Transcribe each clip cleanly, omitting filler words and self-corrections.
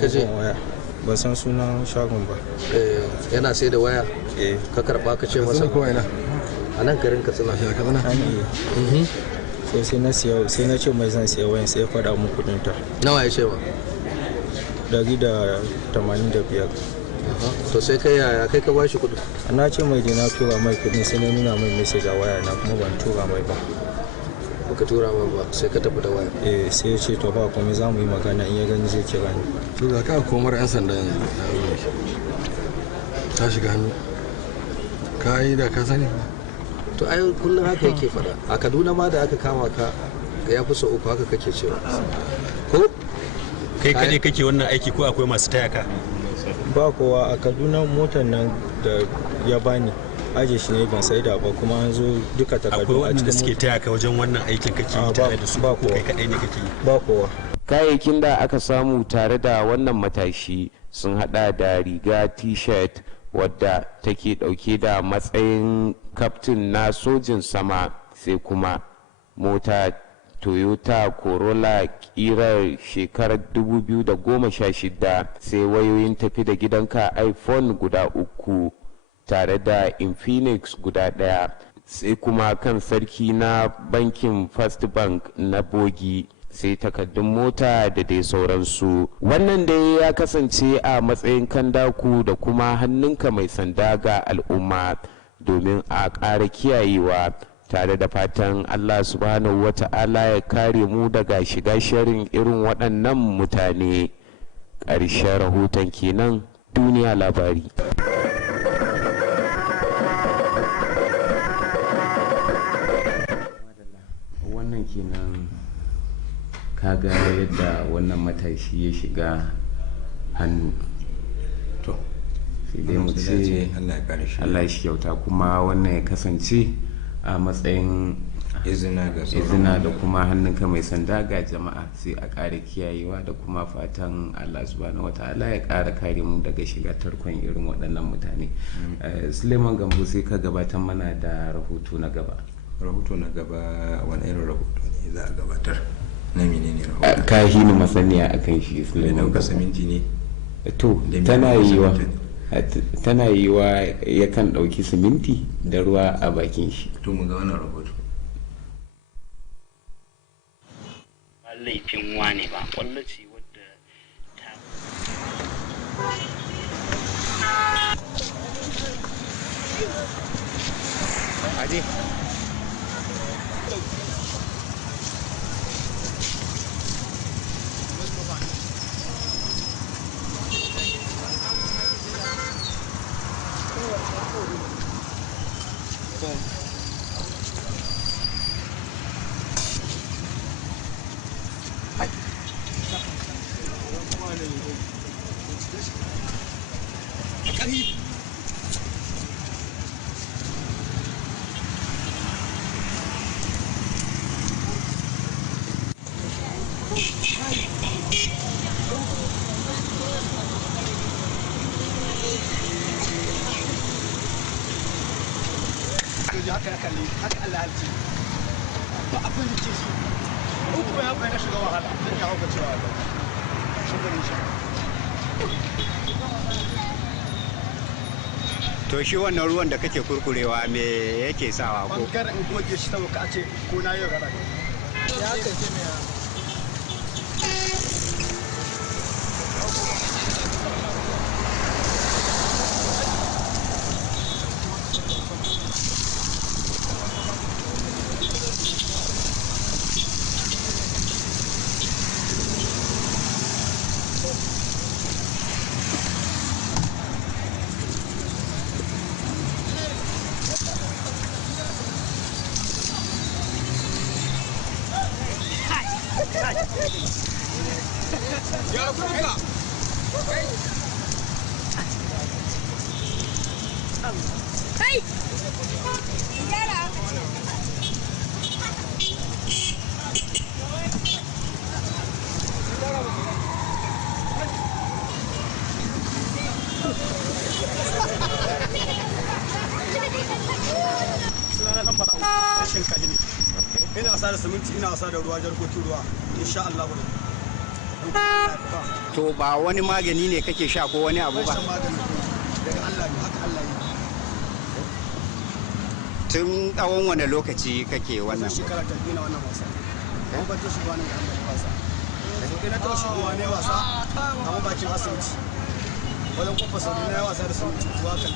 kaje waya ba san sunan shagon ba. Yana sai da waya ka karba ka ce masa ko ina a nan garin Katsina sai na siya, sai na ce mai zan siya wayan, sai ya faɗa mun kudin ta. Nawa ya ce ma? 185. To sai kai yaya kai ka bashi kudin? Na ce mai da na tura mai kudin, sai na nuna mai message a waya na, kuma ban tura mai ba. Baka tura mai ba, sai ka tafi da waya. Sai ya ce to ba komai, za mu yi magana, in ya gani zai kira ni. to ga ka komar yan sanda yanzu ta shiga hannu ka yi da ka sani. To ai kullum haka yake faɗa. A Kaduna ma da aka kama ka ya fi sau 3 haka kake cewa. Ko kai kaɗai kake wannan aiki ko akwai masu taya ka? Ba kowa a Kaduna. Motar nan da ya bani aje shi ne, ban sai da ba, kuma an zo duka takardu a cikin. Akwai wanda suke taya ka wajen wannan aikin kake yi tare da su ko kai kaɗai ne kake yi? Ba kowa. Kayayyakin da aka samu tare da wannan matashi sun hada da riga t-shirt wadda take dauke da matsayin kaftin na sojin sama, sai kuma mota Toyota Corolla kirar shekarar 2016, sai wayoyin tafi da gidanka iPhone guda 3 tare da Infinix guda 1, sai kuma kan sarki na bankin First Bank na bogi, sai takardun mota da dai sauransu. Wannan dai ya kasance a matsayin kandaku da kuma hannunka mai sanda ga al'umma domin a ƙara kiyayewa, tare da fatan Allah subhanahu wa ta'ala ya kare mu daga shiga sharin irin waɗannan mutane. Ƙarshen rahoton kenan. Duniya Labari. Wannan kenan, kaga yadda wannan matashi ya shiga hannu. To sai dai mu ce Allah shi kyauta, kuma wannan ya kasance a matsayin izina da kuma hannunka mai sanda ga jama'a, sai a ƙara kiyayewa da kuma fatan Allah subhanahu wataala ya ƙara kare mu daga shiga tarkon irin waɗannan mutane. Suleiman Gambo, sai ka gabatar mana da rahoto na gaba. Rahoto na gaba wani irin rahoto ne za a gabatar? Na menene rahoto? Ka hini masaniya akan shi Suleiman Gambo. Siminti ne? To tana yiwa yakan ɗauki siminti da ruwa a bakin shi. To mu ga wannan rahoto. Laifin wane ba, kwallo ce wadda ta aje haka Allah halci ba abin da ke so kuma ya bayyana shiga wahala zan yi hauka cewa ba sun gani shi. To shi wannan ruwan da kake kurkurewa me yake sawa ko? Bangaren in goge shi saboda ka ce ko na yau rana ya haka ce ne. Hey! Ina wasa da siminti, ina wasa da ruwa, jarkokin ruwa, insha Allah. to ba wani magani ne kake sha ko wani abu ba? Shan maganin daga Allah ne, haka Allah yi. Tun tsawon wani lokaci kake wannan? Shekara ta biyu na wannan wasa. An ba ta shigowa ne da Allah wasa. Sai na taɓa shigowa ne wasa kamar bakin asibiti. Wajen kofa sau na yi wasa da sau zuwa kan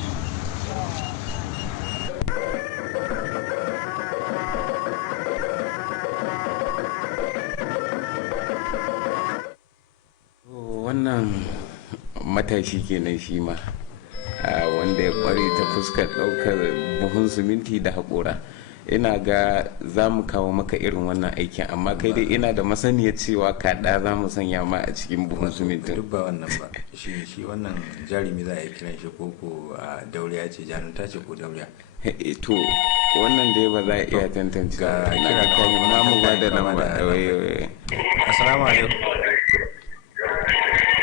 wannan matashi kenan shi ma wanda ya kware ta fuskar daukar buhun siminti da haƙora. Ina ga za mu kawo maka irin wannan aikin, amma kai dai ina da masaniya cewa kaɗa za mu sanya ma a cikin buhun simintin. Duk ba wannan ba, shi wannan jarumi za a yi kiran shi ko dauriya ce, jarumta ce ko dauriya. To wannan dai ba za a iya tantance ga na kira da kayan mamu ba da lamba. Assalamu alaikum.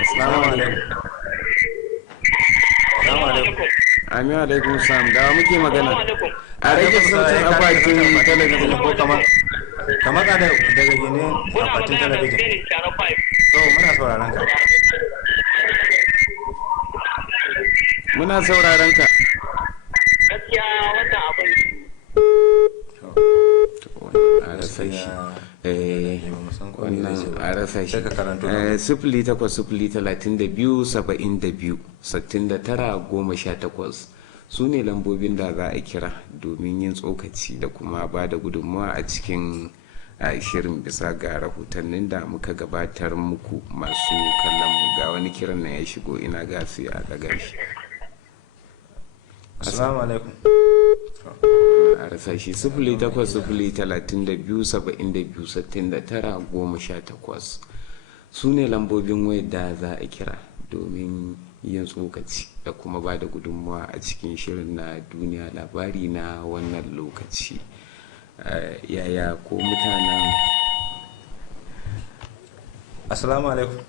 Assalamu alaikum. Assalamu alaikum. Amin alaikum salam. Da muke magana. A rage sautin akwatin talabijin ko kamar ka daga gine akwatin talabijin. To muna sauraron ka. Muna sauraron ka. Gaskiya wannan abin a rasa shi wannan a rasa shi 08-32-72-69-18 su ne lambobin da za a kira domin yin tsokaci da kuma ba da gudunmawa a cikin shirin bisa ga rahotannin da muka gabatar muku masu kallon ga wani kiran na ya shigo ina gasi a daga shi. Assalamu alaikum. A rasa shi 08-32-72-69-18 su ne lambobin wayar da za a kira domin yin tsokaci da kuma ba da gudunmawa a cikin shirin na duniya labari na wannan lokaci. Yaya ko mutanen. Assalamu alaikum.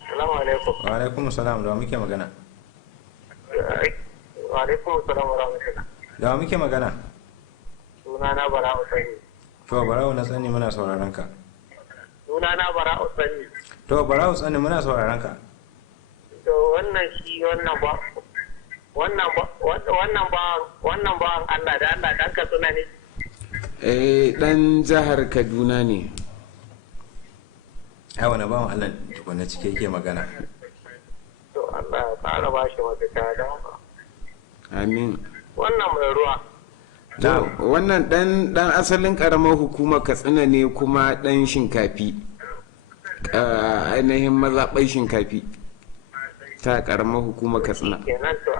Assalamu alaikum. Wa alaikum assalam, da muke magana. Wa alaikum assalam wa rahmatullah. Da muke magana. Sunana Bara'u Sani. To Bara'u na Sani muna sauraron ka. Sunana Bara'u Sani. To Bara'u Sani muna sauraron ka. To wannan Allah da Allah dan ka suna ne. Dan jihar Kaduna ne. Ai wani bawan Allah tukuna cike yake magana. To Allah ya fara ba shi mafita da haka. Amin. Wannan mai ruwa. To wannan dan asalin karamar hukumar Katsina ne kuma dan shinkafi. Ainihin mazaɓai shinkafi ta karamar hukumar Katsina. Kenan to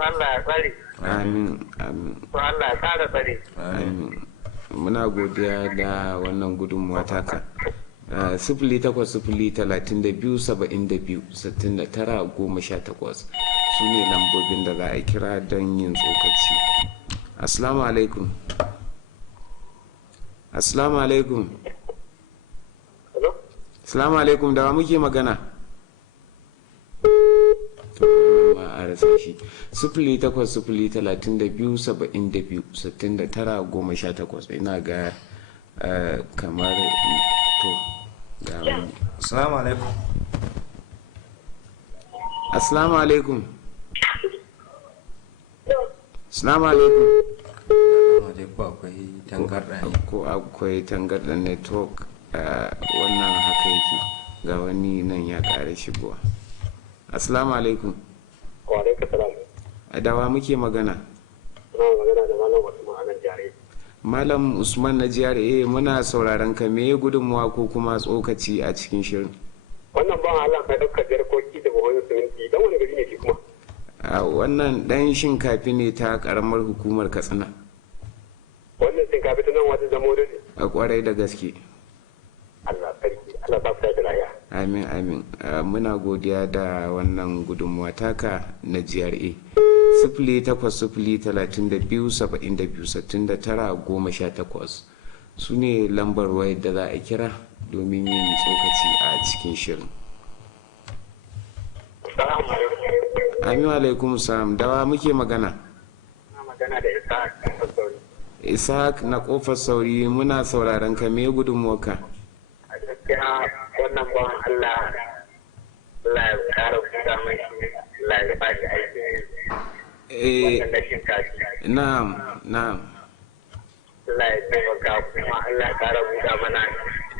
Allah ya tsare. Amin. To Allah ya kara tsare. Amin. Muna godiya da wannan gudunmuwa taka. 08-32-72-69-18 su ne lambobin da za a kira don yin tsokaci. Assalamu alaikum. Assalamu alaikum. Assalamu alaikum, da wa muke magana? Ma a rasa shi 08-32-72-69-18 ina ga kamar to ga wani. Assalamu alaikum. Assalamu alaikum. Assalamu alaikum. Ko akwai tangarɗa network wannan haka yake ga wani nan ya ƙara shigowa. Assalamu alaikum. Wa alaikum salam. Dawa muke magana? Muna magana da Malam Usman a nan jare. Malam Usman na jare muna sauraron ka, me gudunmuwa ko kuma tsokaci a cikin shirin? Wannan ban Allah kai ɗaukar jarkoki da buhun siminti dan wani gari ne shi kuma? Wannan dan shinkafi ne ta karamar hukumar Katsina. Wannan shinkafi ta nan wata zamo da A kwarai da gaske. Allah sarki, Allah ba ku da lafiya. Amin. Muna godiya da wannan gudunmuwa taka na GRA. 08-32-72-69-18 su ne lambar wayar da za a kira domin yin tsokaci a cikin shirin. Amin alaikum salam, dawa muke magana? Magana da Ishaq na kofar sauri muna sauraron ka, me gudunmuwa ka? a gaskiya wannan bawan Allah Allah ya ƙara buɗa mai Allah ya ba shi aiki wannan rashin kashi. Na'am. Allah ya taimaka kuma Allah ya ƙara buɗa mana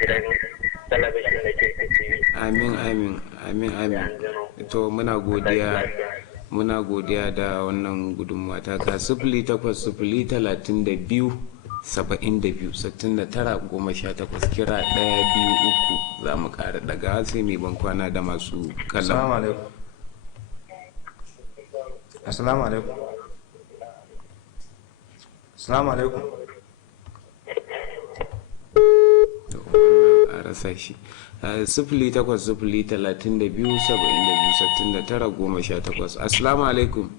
gidan talabijin da ke ciki. Amin. To muna godiya da wannan gudunmuwa ta ka 08-032-72-69-18 kira 1-2-3 za mu ƙara daga sai mai ban kwana da masu kallon. Assalamu alaikum. A rasa shi 08-032-72-69-18. Assalamu alaikum.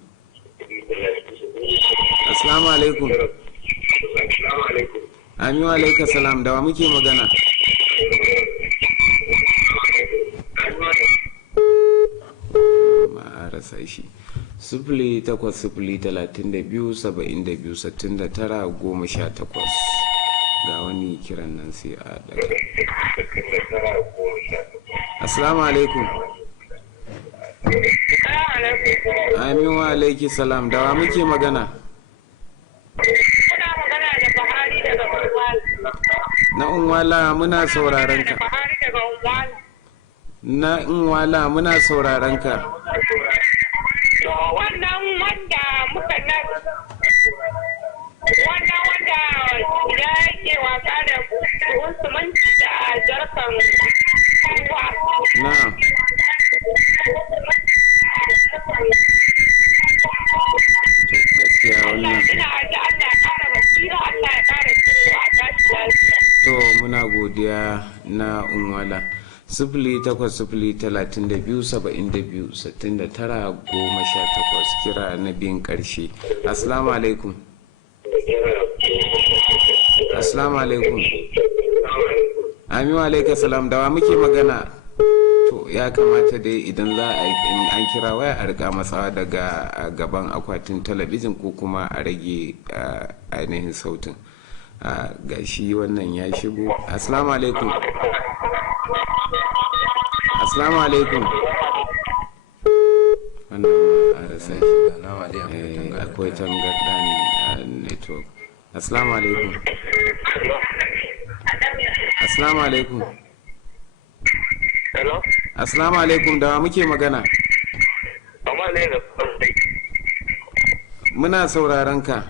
Amin wa alaika salam, da wa muke magana? Ma rasa shi 08-032-72-69-18 ga wani kiran nan sai a daga. Assalamu alaikum. Amin wa alaiki salam, da wa muke magana? Na Unwala muna sauraron ka. Wannan wanda muka nan wanda ya yake wasa da suminti da jarkan ruwa. Na'am. Gaskiya wannan. To muna godiya na Unwala. 08-032-72-69-18 kira na biyun karshe. Assalamu alaikum. Amin wa alaika salam, da wa muke magana? To ya kamata dai idan za a an kira waya a rika matsawa daga gaban akwatin talabijin ko kuma a rage ainihin sautin. Ga shi wannan ya shigo. Assalamu alaikum. Wannan a rasa shi akwai tangardan network. Assalamu alaikum, da wa muke magana? Muna sauraron ka.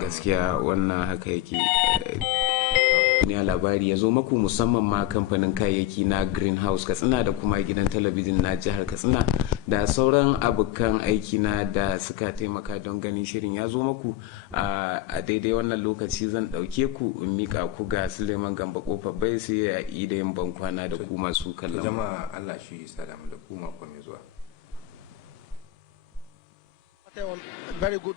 Gaskiya wannan haka yake. Ne labari ya zo maku musamman ma kamfanin kayayyaki na Greenhouse Katsina da kuma gidan talabijin na jihar Katsina da sauran abokan aiki na da suka taimaka don ganin shirin ya zo maku a daidai wannan lokaci. Zan dauke ku in mika ku ga Suleiman Gamba Kofar Bai sai ya yi da yin bankwana da ku masu kallon. Jama'a Allah shi salamu da ku mako mai zuwa. Very good.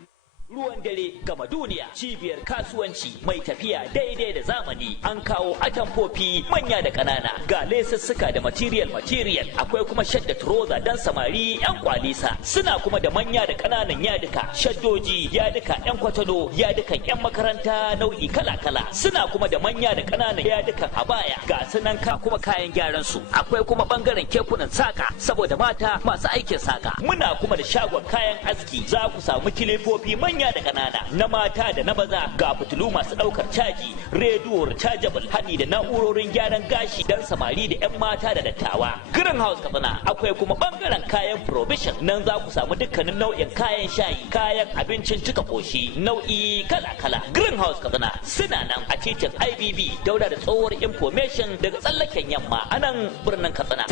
Ruwan dare gama duniya, cibiyar kasuwanci mai tafiya daidai da zamani. An kawo atamfofi manya da ƙanana, ga lesussuka da material akwai kuma shadda trouser dan samari yan kwalisa. Suna kuma da manya da ƙananan yadika, shaddoji, yadika yan kwatano, yadikan yan makaranta nau'i kala-kala. Suna kuma da manya da ƙananan yadikan abaya, ga sunan ka kuma kayan gyaran su. Akwai kuma bangaren kekunan saka saboda mata masu aikin saka. Muna kuma da shagon kayan aski, za ku samu kilifofi manya da ƙanana na mata da na maza, ga fitilu masu ɗaukar caji, rediyo rechargeable, haɗi da na'urorin gyaran gashi dan samari da 'yan mata da dattawa. Greenhouse Katsina akwai kuma ɓangaren kayan provision, nan za ku samu dukkanin nau'in kayan shayi, kayan abincin cika koshi nau'i kala-kala. Greenhouse Katsina suna nan a titin IBB daura da tsohuwar information daga tsallaken yamma a nan birnin Katsina.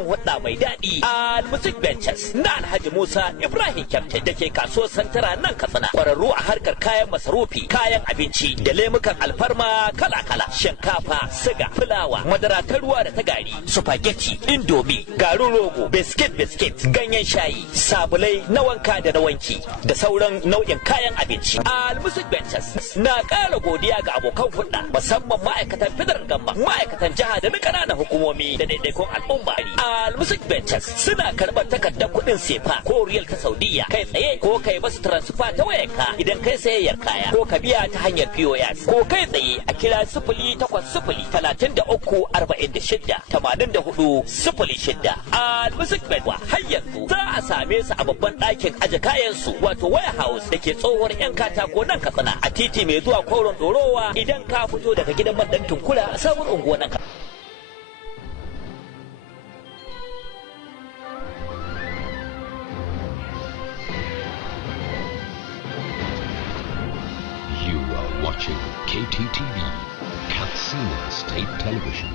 jin hudda mai daɗi a Music Ventures na Alhaji Musa Ibrahim Kyaftin da ke kasuwar Santara nan Katsina. Kwararru a harkar kayan masarufi, kayan abinci da lemukan alfarma kala-kala, shinkafa, siga, fulawa, madara ta ruwa da ta gari, spaghetti, indomi, garin rogo, biskit, ganyen shayi, sabulai na wanka da na wanki da sauran nau'in kayan abinci. Al-Music Ventures na ƙara godiya ga abokan hulɗa musamman ma'aikatan federal gamba, ma'aikatan jiha da na ƙananan hukumomi da daidaikun al'umma. Al-Music Ventures suna karɓar takardar kuɗin sefa ko riyal ta Saudiya kai tsaye ko kai masu transfer ta wayarka idan kai sayayyar kaya ko ka biya ta hanyar POS ko kai tsaye a kira 0800-33-46-84-06. Al-Music Ventures har yanzu za a same su a babban ɗakin aje kayan su wato warehouse da ke tsohuwar 'yan katako nan Katsina a titi mai zuwa Koron Dorowa idan ka fito daga gidan man Tunkura a sabon unguwar nan. You are watching KTTV, Katsina State Television.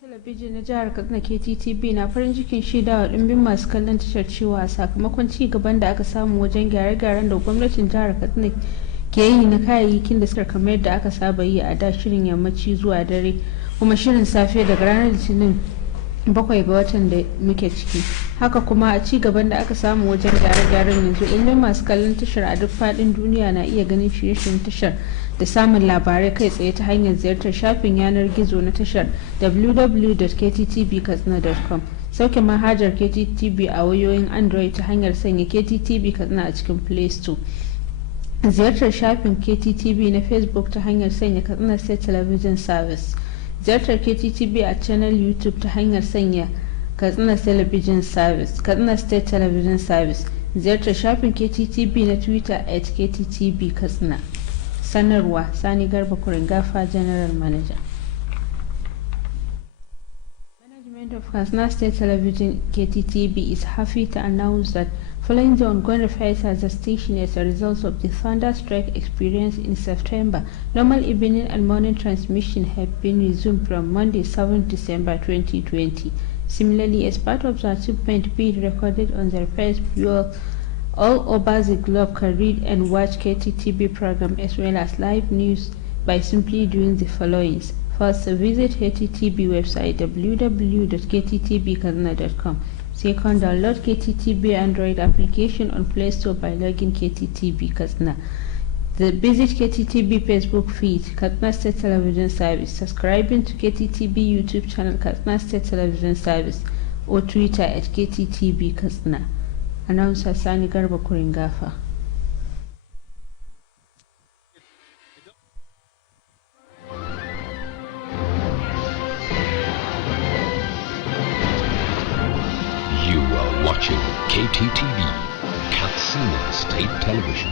Talabijin na jihar Katsina KTTV na farin cikin shaidawa dimbin masu kallon tashar cewa sakamakon ci gaban da aka samu wajen gyare-gyaren da gwamnatin jihar Katsina ke yi na kayayyakin da suka kamar yadda aka saba yi a da shirin yammaci zuwa dare kuma shirin safe daga ranar Litinin 7 ga watan da muke ciki. Haka kuma a ci gaban da aka samu wajen gyare-gyaren yanzu dimbin masu kallon tashar a duk faɗin duniya na iya ganin shirye-shiryen tashar da samun labarai kai tsaye ta hanyar ziyartar shafin yanar gizo na tashar www.kttbkatsina.com, sauke manhajar KTTV a wayoyin Android ta hanyar sanya KTTV Katsina a cikin Play Store, ziyartar shafin KTTV na Facebook ta hanyar sanya Katsina State Television Service, ziyartar KTTV a channel YouTube ta hanyar sanya Katsina Television Service, Katsina State Television Service, ziyartar shafin KTTV na Twitter @KTTB Katsina. Sanarwa Sani Garba Kuringafa, General Manager. Management of Katsina State Television KTTB is happy to announce that following the ongoing repairs at the station as a result of the thunderstrike experienced in September, normal evening and morning transmission have been resumed from Monday 7 December 2020. Similarly, as part of the achievement being recorded on the repairs bureau, all over the globe can read and watch KTTB program as well as live news by simply doing the following. First, visit KTTB website www.kttbkatsina.com. Second, download KTTB Android application on Play Store by logging KTTB Katsina. Visit KTTB Facebook feed, Katsina State Television Service, subscribing to KTTB YouTube channel, Katsina State Television Service, or Twitter @KTTB Katsina. Announcer Sani Garba Kuringafa. You are watching KTTV, Katsina State Television.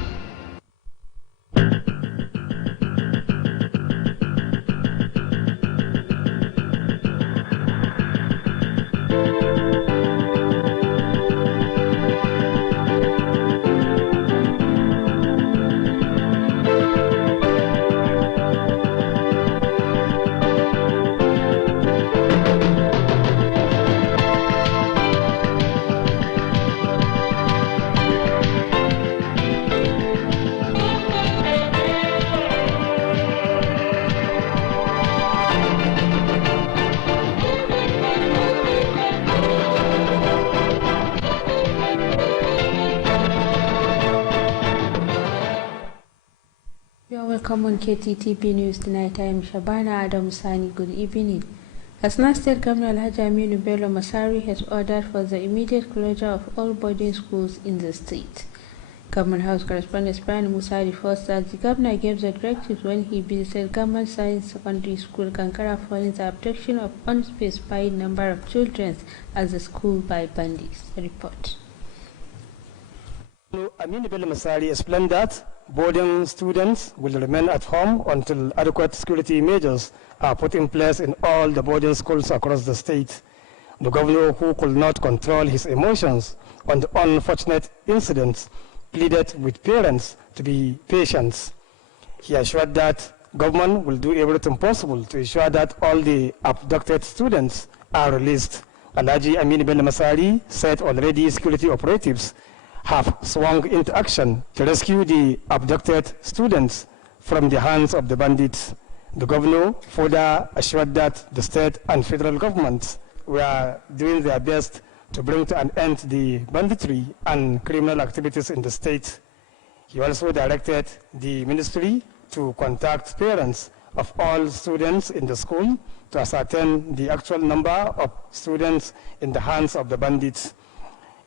Welcome on KTTP News tonight. I am Shabana Adam Sani. Good evening. Katsina State Governor Alhaji Aminu Bello Masari has ordered for the immediate closure of all boarding schools in the state. Government House correspondent Brian Musa reports that the governor gave the directives when he visited Government Science Secondary School Kankara following the abduction of unspecified number of children at the school by bandits. Report. Aminu Bello Masari explained that boarding students will remain at home until adequate security measures are put in place in all the boarding schools across the state. The governor, who could not control his emotions on the unfortunate incidents, pleaded with parents to be patient. He assured that government will do everything possible to ensure that all the abducted students are released. Alhaji Amin Ben Masari said already security operatives have swung into action to rescue the abducted students from the hands of the bandits. The governor further assured that the state and federal governments were doing their best to bring to an end the banditry and criminal activities in the state. He also directed the ministry to contact parents of all students in the school to ascertain the actual number of students in the hands of the bandits.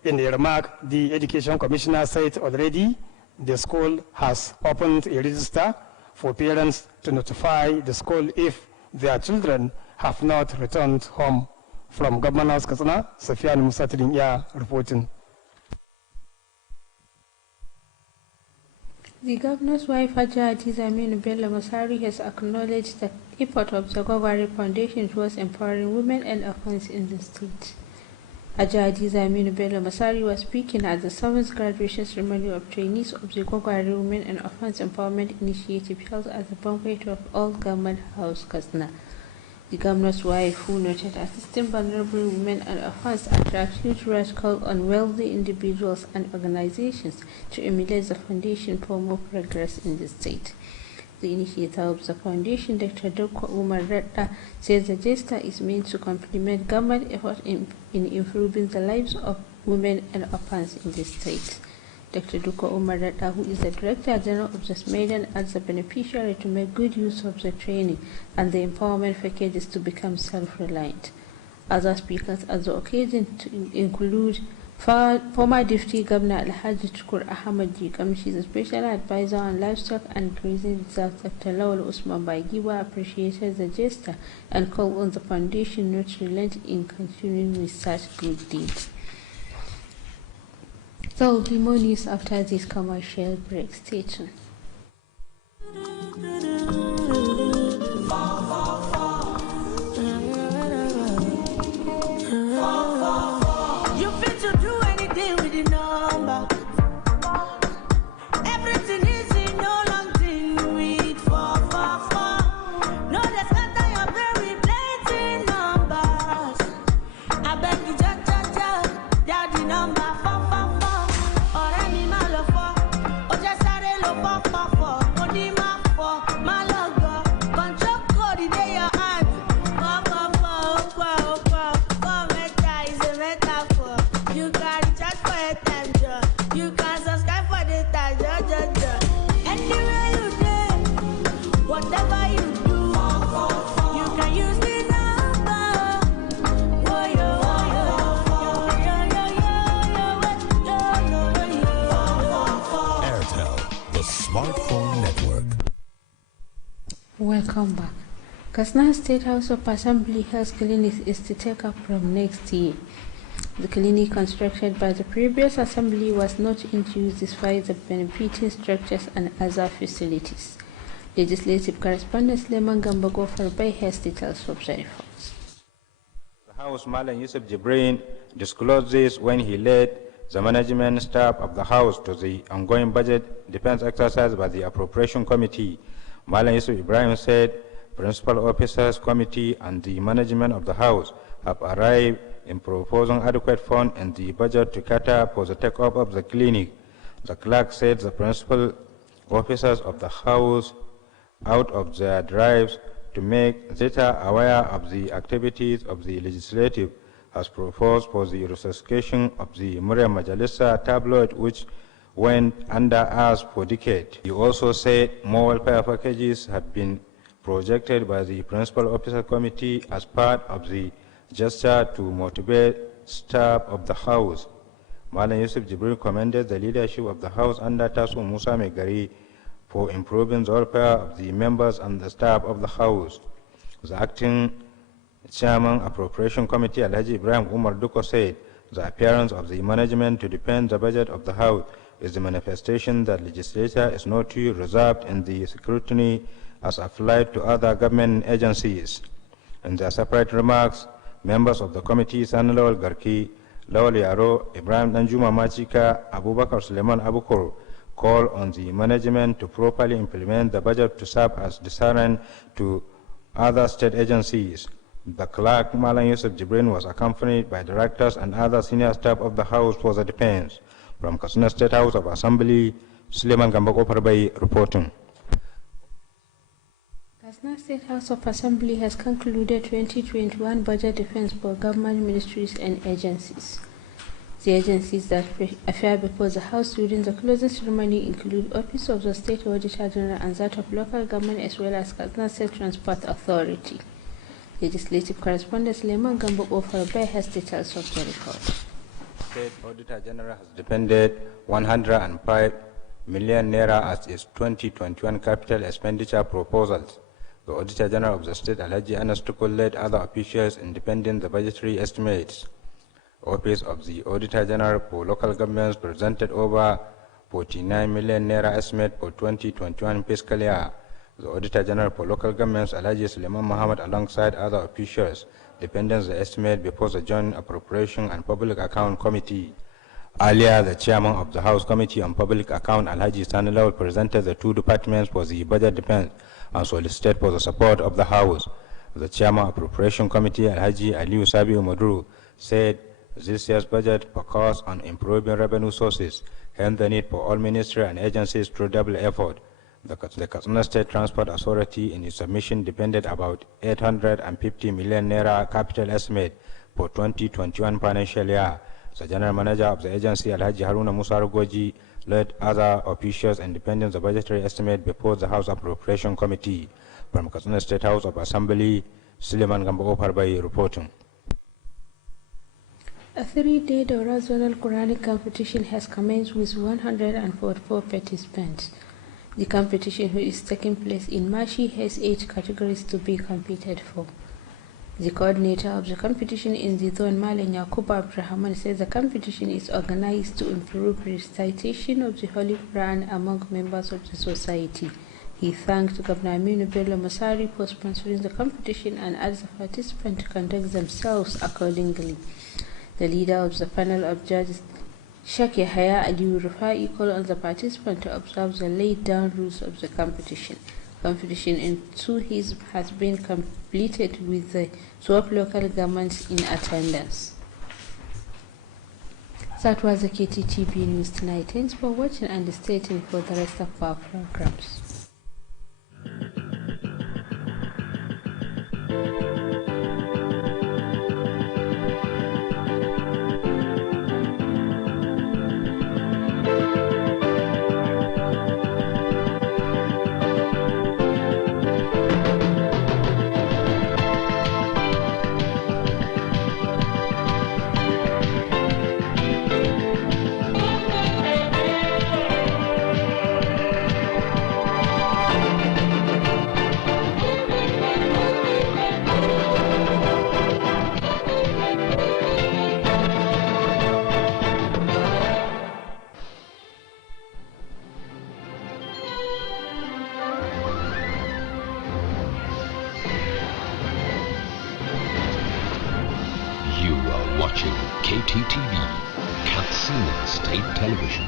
In a remark, the Education Commissioner said already the school has opened a register for parents to notify the school if their children have not returned home. From Government House, Katsina, Safiyan Musa Tirinya reporting. The governor's wife, Haja Hadiza Aminu Bello Masari, has acknowledged the effort of the Gwagware Foundation towards empowering women and orphans in the state. Haja Hadiza Aminu Bello Masari was speaking at the 7th graduation ceremony of trainees of the Gwagware Women and Orphans Empowerment Initiative held at the banquet of All Government House, Katsina. The governor's wife, who noted assisting vulnerable women and orphans attracts huge call on wealthy individuals and organizations to emulate the foundation for more progress in the state. The initiator of the foundation, Dr. Doko Umar Redda, says the gesture is meant to complement government efforts in improving the lives of women and orphans in the state. Dr. Duko Umar Redda, who is the Director General of the Smeden, asks the beneficiary to make good use of the training and the empowerment packages to become self-reliant. Other speakers at the occasion include former Deputy Governor Alhaji Tukur Ahmad Jikam. She is a special advisor on livestock and grazing reserves. Dr. Lawal Usman Baigiwa appreciated the gesture and called on the foundation not to relent in continuing with such good deeds. There will be more news after this commercial break. Stay tuned. You fit to do anything with the number. Everything is in no long thing with 444. No, that's not that you're very plenty numbers. I beg you, just daddy number 444. Smartphone Network. Welcome back. Katsina State House of Assembly Health Clinic is to take up from next year. The clinic constructed by the previous assembly was not in use despite the benefiting structures and other facilities. Legislative correspondent Leman Gambago for Bay has details of the reports. The House Malan Yusuf Jibrin disclosed this when he led the management staff of the House to the ongoing budget defense exercise by the Appropriation Committee. Malan Yusuf Ibrahim said Principal Officers Committee and the management of the House have arrived in proposing adequate funds in the budget to cater for the take-up of the clinic. The clerk said the principal officers of the House, out of their drives to make Zeta aware of the activities of the legislative, has proposed for the resuscitation of the Muriam Majalisa tabloid, which went under us for decades. He also said more welfare packages had been projected by the Principal Officer Committee as part of the gesture to motivate staff of the House. Malan Yusuf Jibril commended the leadership of the House under Tasu Musa Megari for improving the welfare of the members and the staff of the House. The acting Chairman Appropriation Committee Alhaji Ibrahim Umar Duko said the appearance of the management to defend the budget of the House is the manifestation that legislature is not too reserved in the scrutiny as applied to other government agencies. In their separate remarks, Members of the committee, Sanalawal Garki, Lawal Yaro, Ibrahim Danjuma Machika, Abubakar Suleiman Abukur, call on the management to properly implement the budget to serve as deterrent to other state agencies. The clerk, Malan Yusuf Jibrin, was accompanied by directors and other senior staff of the House for the Defense. From Katsina State House of Assembly, Suleiman Gambako Parbai reporting. Katsina State House of Assembly has concluded 2021 budget defense for government ministries and agencies. The agencies that appear before the House during the closing ceremony include Office of the State Auditor General and that of local government, as well as Katsina State Transport Authority. Legislative correspondent Suleiman Gambako Parbai has details of the report. State Auditor General has depended 105 million naira as its 2021 capital expenditure proposals. The Auditor General of the state, Alhaji Anas Tukul, led other officials in defending the budgetary estimates. Office of the Auditor General for local governments presented over 49 million naira estimate for 2021 fiscal year. The Auditor General for local governments, Alhaji Suleiman Muhammad, alongside other officials, defended the estimate before the Joint Appropriation and Public Account Committee. Earlier, the chairman of the House Committee on Public Account, Alhaji Sanilawal, presented the two departments for the budget defense and solicited for the support of the House. The chairman of Appropriation Committee, Alhaji Aliu Sabi Umadru, said this year's budget focused on improving revenue sources, hence the need for all ministries and agencies to double effort. The Katsina State Transport Authority, in its submission, depended about 850 million naira capital estimate for 2021 financial year. The General Manager of the agency, Alhaji Haruna Musa Rugoji, led other officials in defending the budgetary estimate before the House Appropriation Committee. From Katsina State House of Assembly, Suleiman Gambako Parbai reporting. A 3-day Dora Zonal Quranic competition has commenced with 144 participants. The competition, which is taking place in Mashi, has 8 categories to be competed for. The coordinator of the competition in the zone, Malan Yakuba Abdurrahman, says the competition is organized to improve recitation of the Holy Quran among members of the society. He thanked Governor Aminu Bello Masari for sponsoring the competition and asked the participants to conduct themselves accordingly. The leader of the panel of judges, Sheikh Yahya Aliyu Rufai, called on the participants to observe the laid down rules of the competition. Competition in 2 hizb has been completed with the 12 local governments in attendance. That was the KTTV News tonight. Thanks for watching and stay tuned for the rest of our programs. Watching KTTV, Katsina State Television.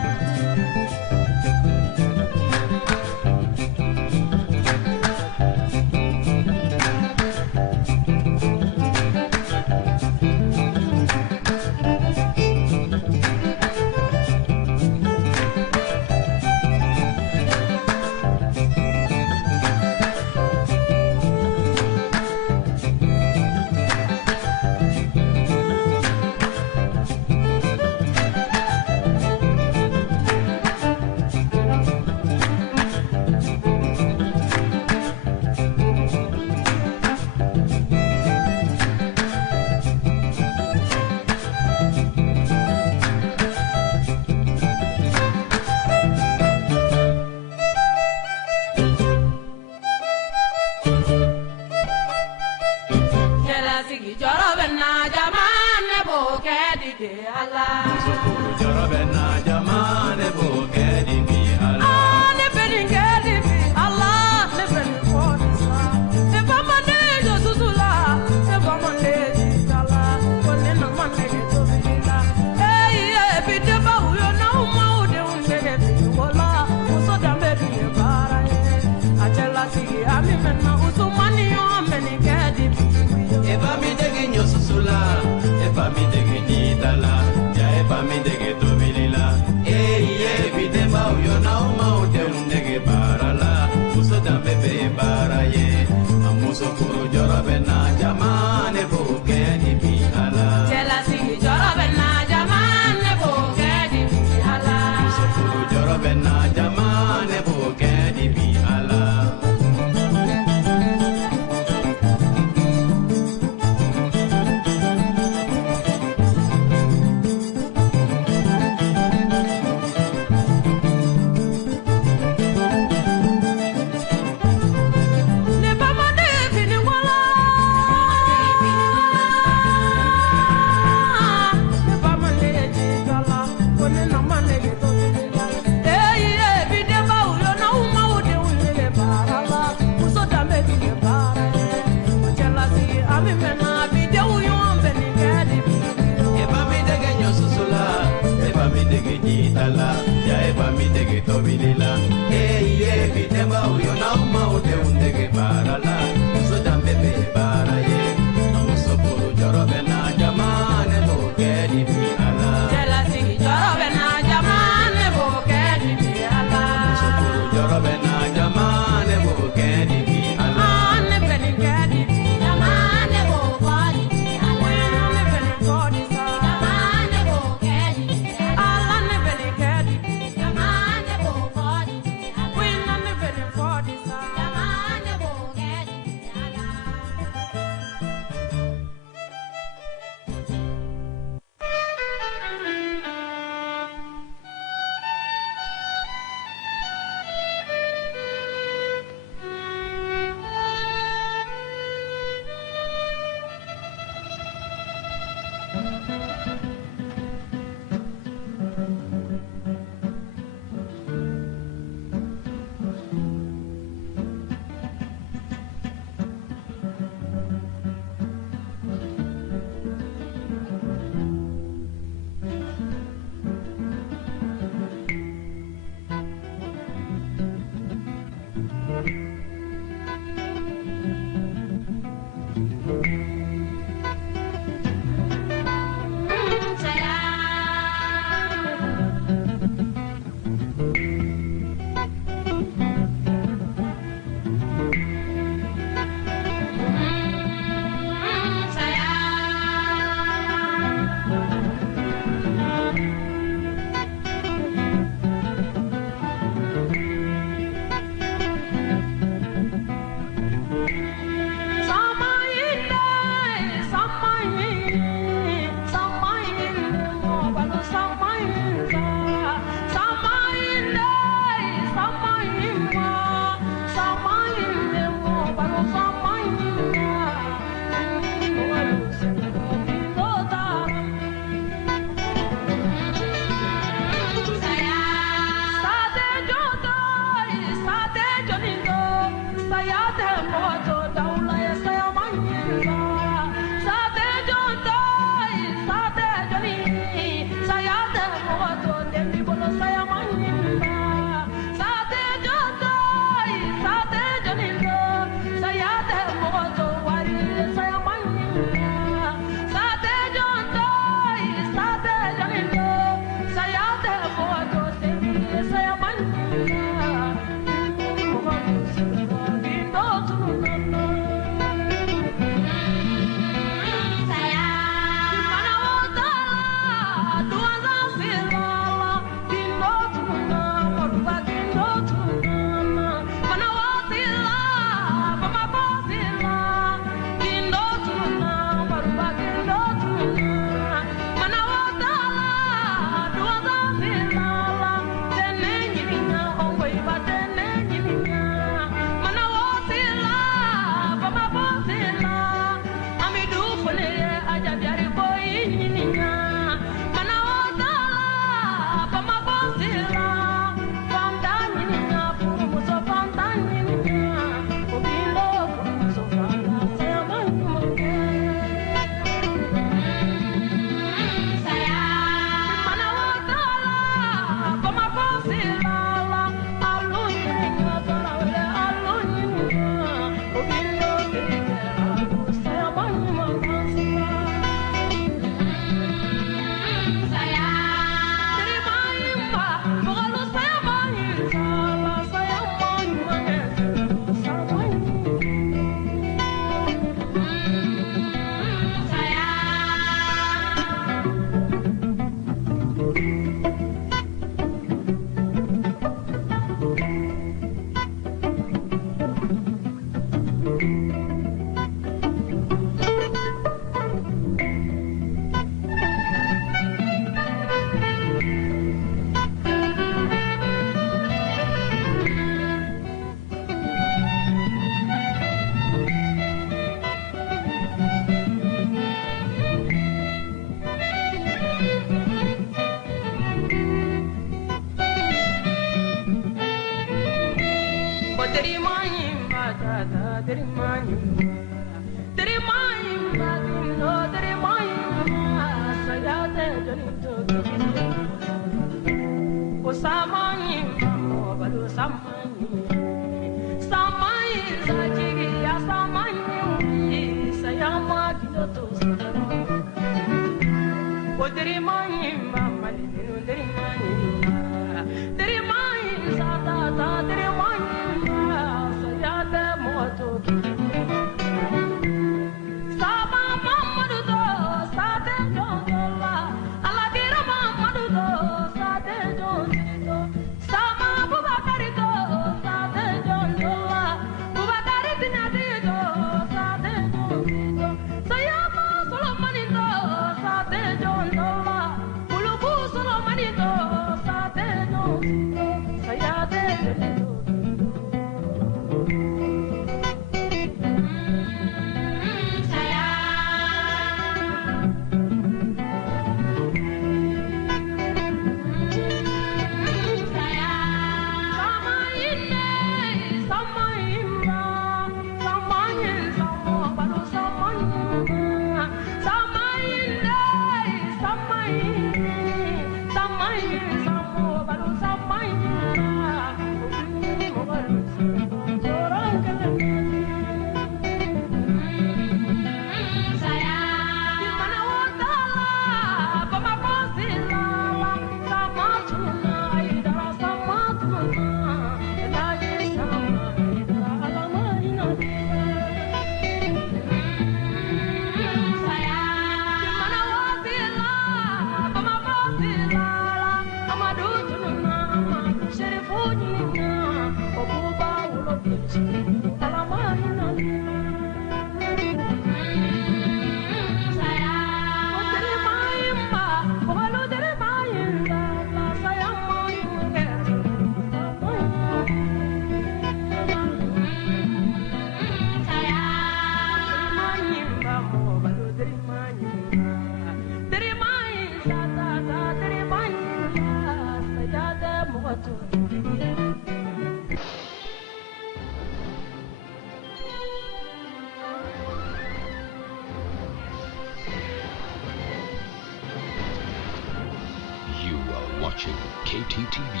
Watching KTTV,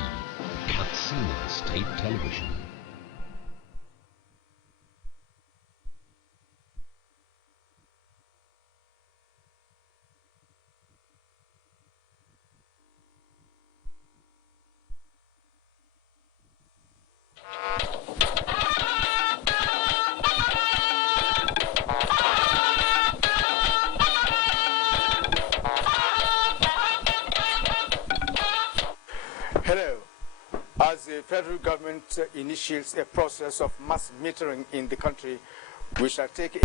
Katsina State Television. Hello. As the federal government initiates a process of mass metering in the country, we shall take